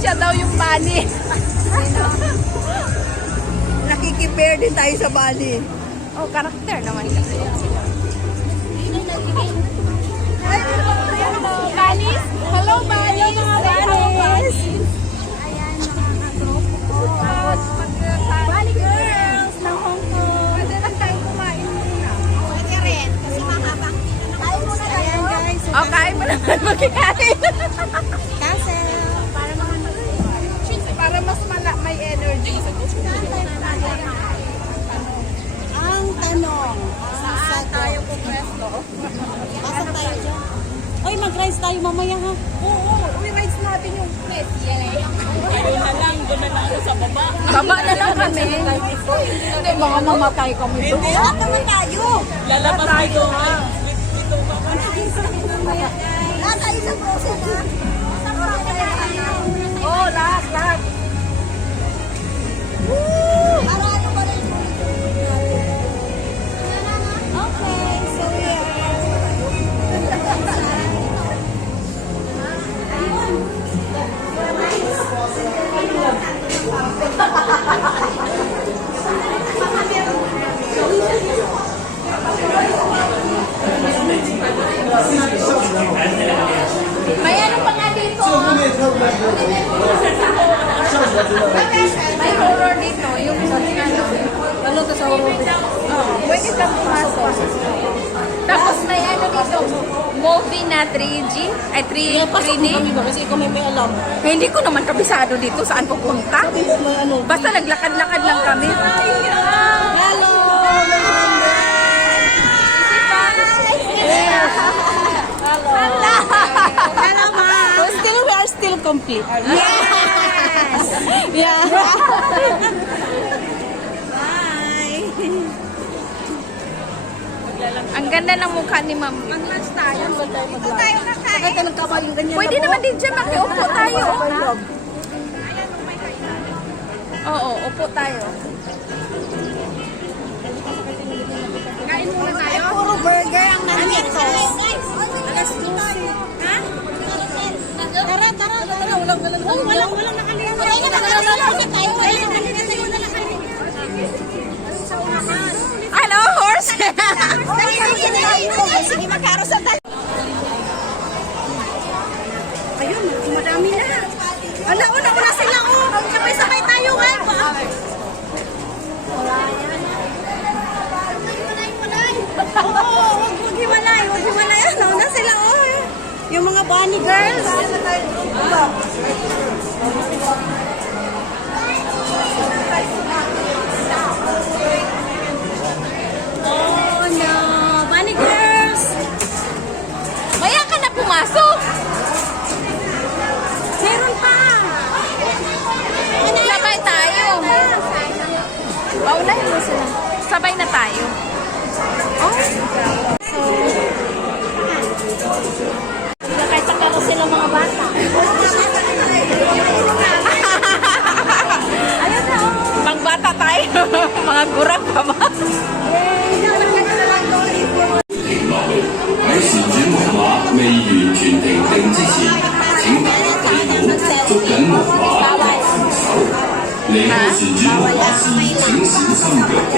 Siya daw yung bunny. Nakikipare din tayo sa Bali. Oh, karakter naman kasi. Hello, bunnies. Hello, bunnies. Hello, bunnies. Ayan, mga grupo. Bali girls ng Hong Kong. Pwede lang tayo kumain muna. Pwede rin, kasi mahabang. Kain muna tayo. Ayan guys. Oh, kain mo naman magkikain. Castle. Para mga Para mas may energy. ang tanong. Saan tayo pumwesto? Pasok tayo dyan. Oy, mag-rice tayo mamaya ha. Oo, i-rice natin yung plate. Doon na lang ako sa baba. Baba na lang kami. Hindi, mga mamatay kami doon. Lahat naman tayo. Lalabas tayo ha. Lahat tayo sa process ha. Oh, lahat. Para ano ba rin? Okay, so we May ano pa nga dito? May horror dito. Yung ano to sa horror dito? Oo, pwede kang pumasok. Tapos may ano dito, movie na 3G, ay 3D. Kasi ikaw may alam. Hindi ko naman kabisado dito saan pupunta. Basta naglakad-lakad lang kami. Hello! Hello, ma. Still, we are still complete. Yes! Yeah. Bye! Ang ganda ng mukha ni Ma'am. Mag-lunch tayo. Dito tayo kakain. Kahit ng kabayong ganyan. Pwede naman din dyan, makiupo tayo. Oo, upo tayo. Kain muna tayo. Puro burger ang nandito. Alas 12. Ha? Tara, tara. Walang nakalihan. Hello, horse! Sige, magkarosa tayo. Ayun, madami na. Una sila, oh. Sabay-sabay tayo, eh. Oo, wag hiwalay. Nauna sila, oh. Yung mga bunny girls. Oh, no. Bunny girls. Maya ka na pumasok. Meron pa. Sabay tayo. Paunahin mo sila. Sabay na tayo. Oh. Kahit pagkaro sila mga bata. Ayun na, oh. Pagbata tayo. Mga gurang pa ba? 喺旋轉木馬未完全停定之前，請大家記好，捉緊木馬或扶手。離開旋轉木馬時，請小心腳步。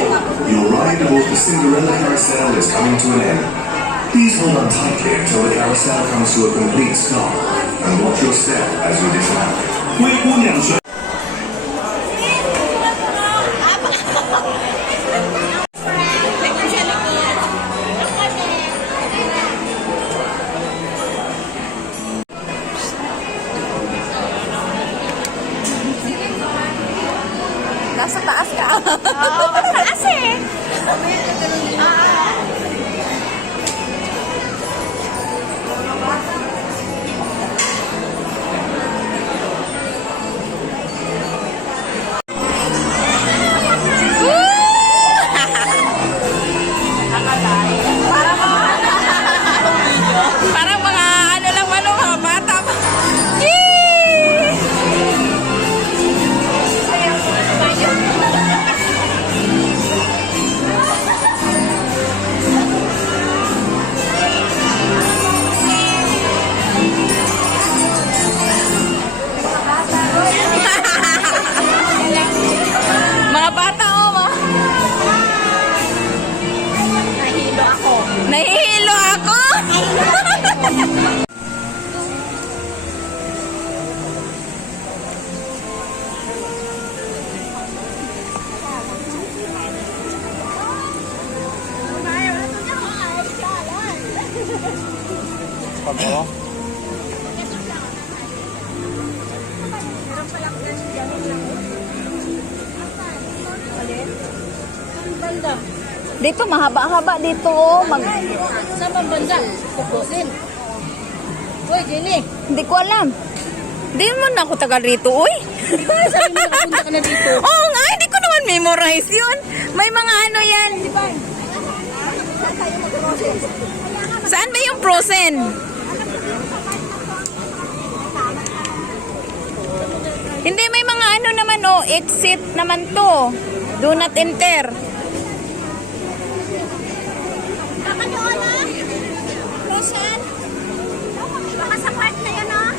Your ride aboard the Cinderella carousel is coming to an end. Please hold on tightly until the carousel comes to a complete stop, and watch your step as you dismount. 灰姑娘上。 Nasa taas ka. Oo, mataas eh. Pag-o. Banda. Dito, mahaba-haba dito. Oh. Saan bang banda? Pupusin. Uy, Jenny. Hindi ko alam. Hindi mo na ako tagal rito, uy. Sabi mo nakapunta ka na dito. Oo nga, hindi ko naman memorize yun. May mga ano yan. Saan ba yung frozen? Hindi, may mga ano naman, oh. Exit naman to. Do not enter. Baka doon ah. Roshan. Baka sa part na yan ah.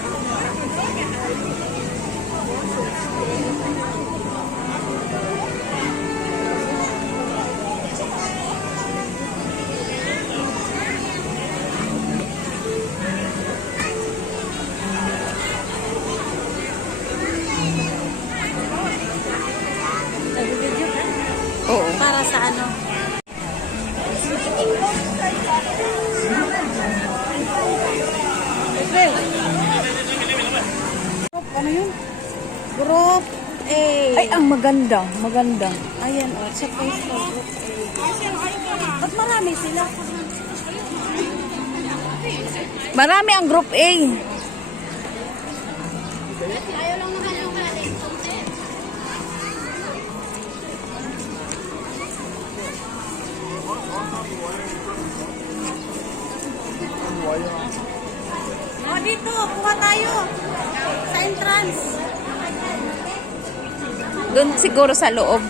Oo. Para sa ano? Ano yun? Group A. Ay, ang maganda. Maganda. Ayan, oh. Sa Facebook. Group A. Ba't marami sila? Marami ang group A. O dito, kuha tayo. Sa entrance. Doon siguro sa loob.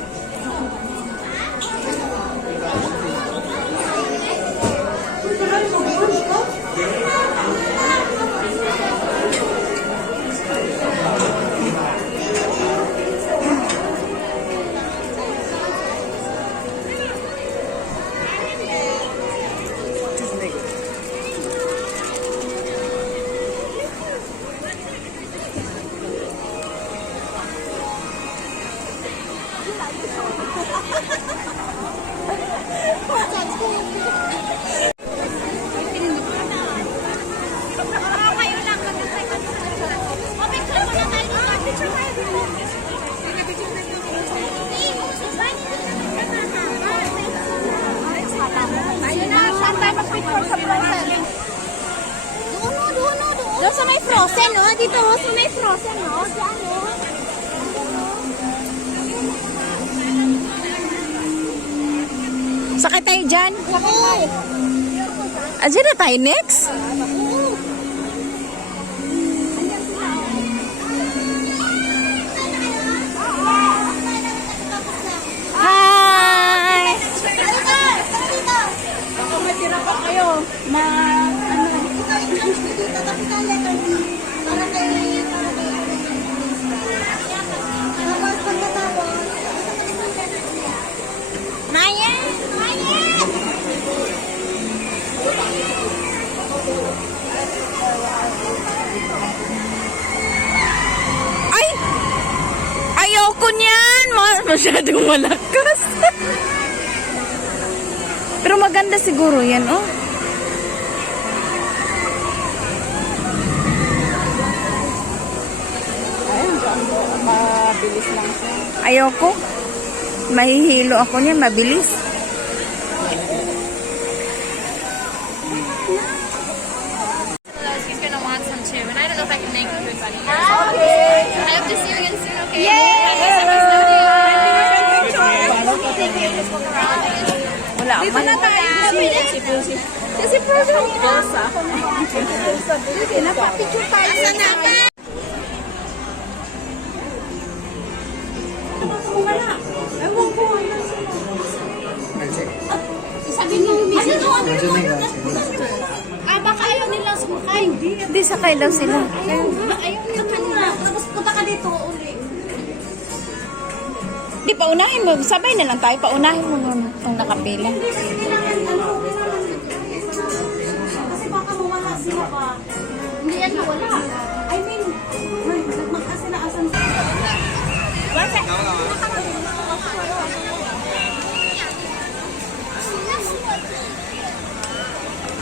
Doon sa may frozen, no? Dito, oh, sa may frozen, no? Diyan, no? Sakay tayo dyan. Oo. Diyan na tayo next. Hi! Baka matira pa kayo. Na, ano, Maya! Maya! Ay! Ayoko niyan! Masyadong malakas. Pero maganda siguro yan, oh. mabilis lang siya. Ayoko. Mahihilo ako niyan, mabilis. He's gonna want some too, and I don't know if I can make everybody. Okay. I hope to see you again soon. Okay. Wala man. Kasi frozen yun. Sige, napapicture tayo. Asa na ba? Sabihin mo, baka ayaw nilang sumakay. Hindi, sakay daw sila. Ayaw nilang kanina. Tapos punta ka dito uli. Di, paunahin mo. Sabay na lang tayo. Paunahin mo itong nakapila. Kasi baka mawala sila pa. Hindi yan nawala. I mean, nagmaka sila asan sila.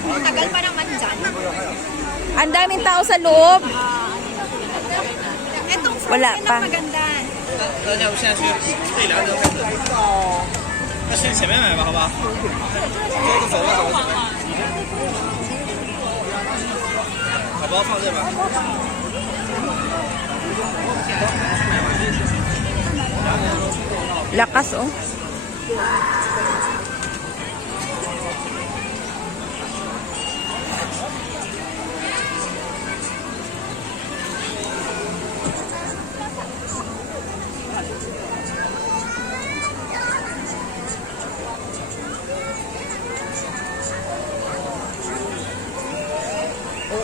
Tagal pa naman dyan. Ang daming tao sa loob. Wala pa. 那要不现在去这里聊就开始。那去前面买吧，好吧？走吧，走吧，走吧。把包放这吧。 Lakas, oh.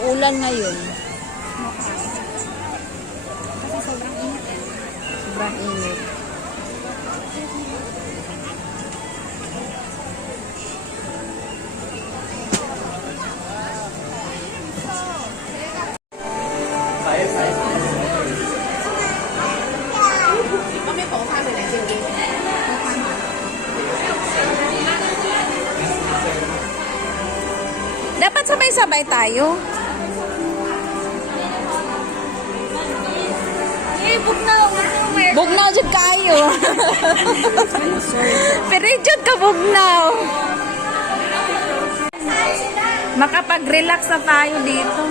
Uulan ngayon. Sobrang init. Dapat sabay-sabay tayo. Bugnaw jud kayo. Pero jud ka bugnaw. Makapag-relax na tayo dito.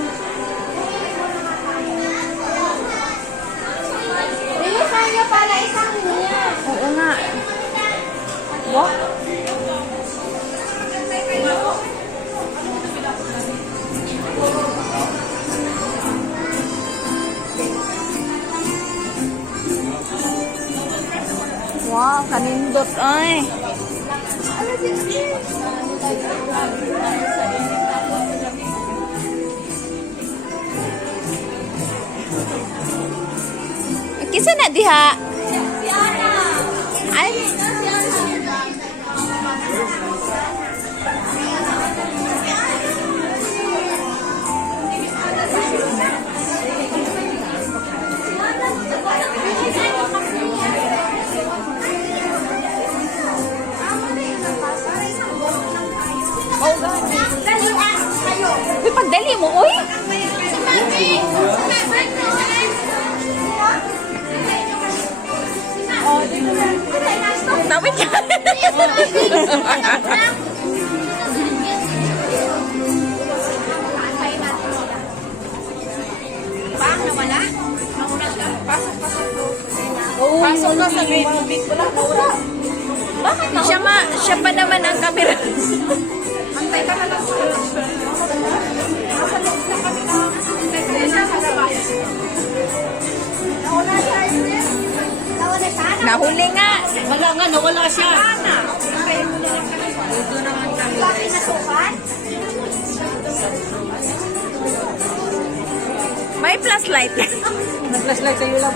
Bilisan niyo para isang niya. Oo nga. What? Wow, kanindot ay. Kisa na diha. Ay. Uy, pagdali mo, uy. Tawid ka. Pasok na sa grade 2 ko lang. Wala. Siya pa naman ang camera. Antay ka na lang. Nasa loob na kami na. Antay ka na lang sa labas. Nawala siya. Nawala sana. Nahuli nga. Wala nga, nawala siya. Sana. Kaya mo na lang kami. Dito naman kami. Bakit nasukan? May flashlight. Nag-flashlight sa'yo lang.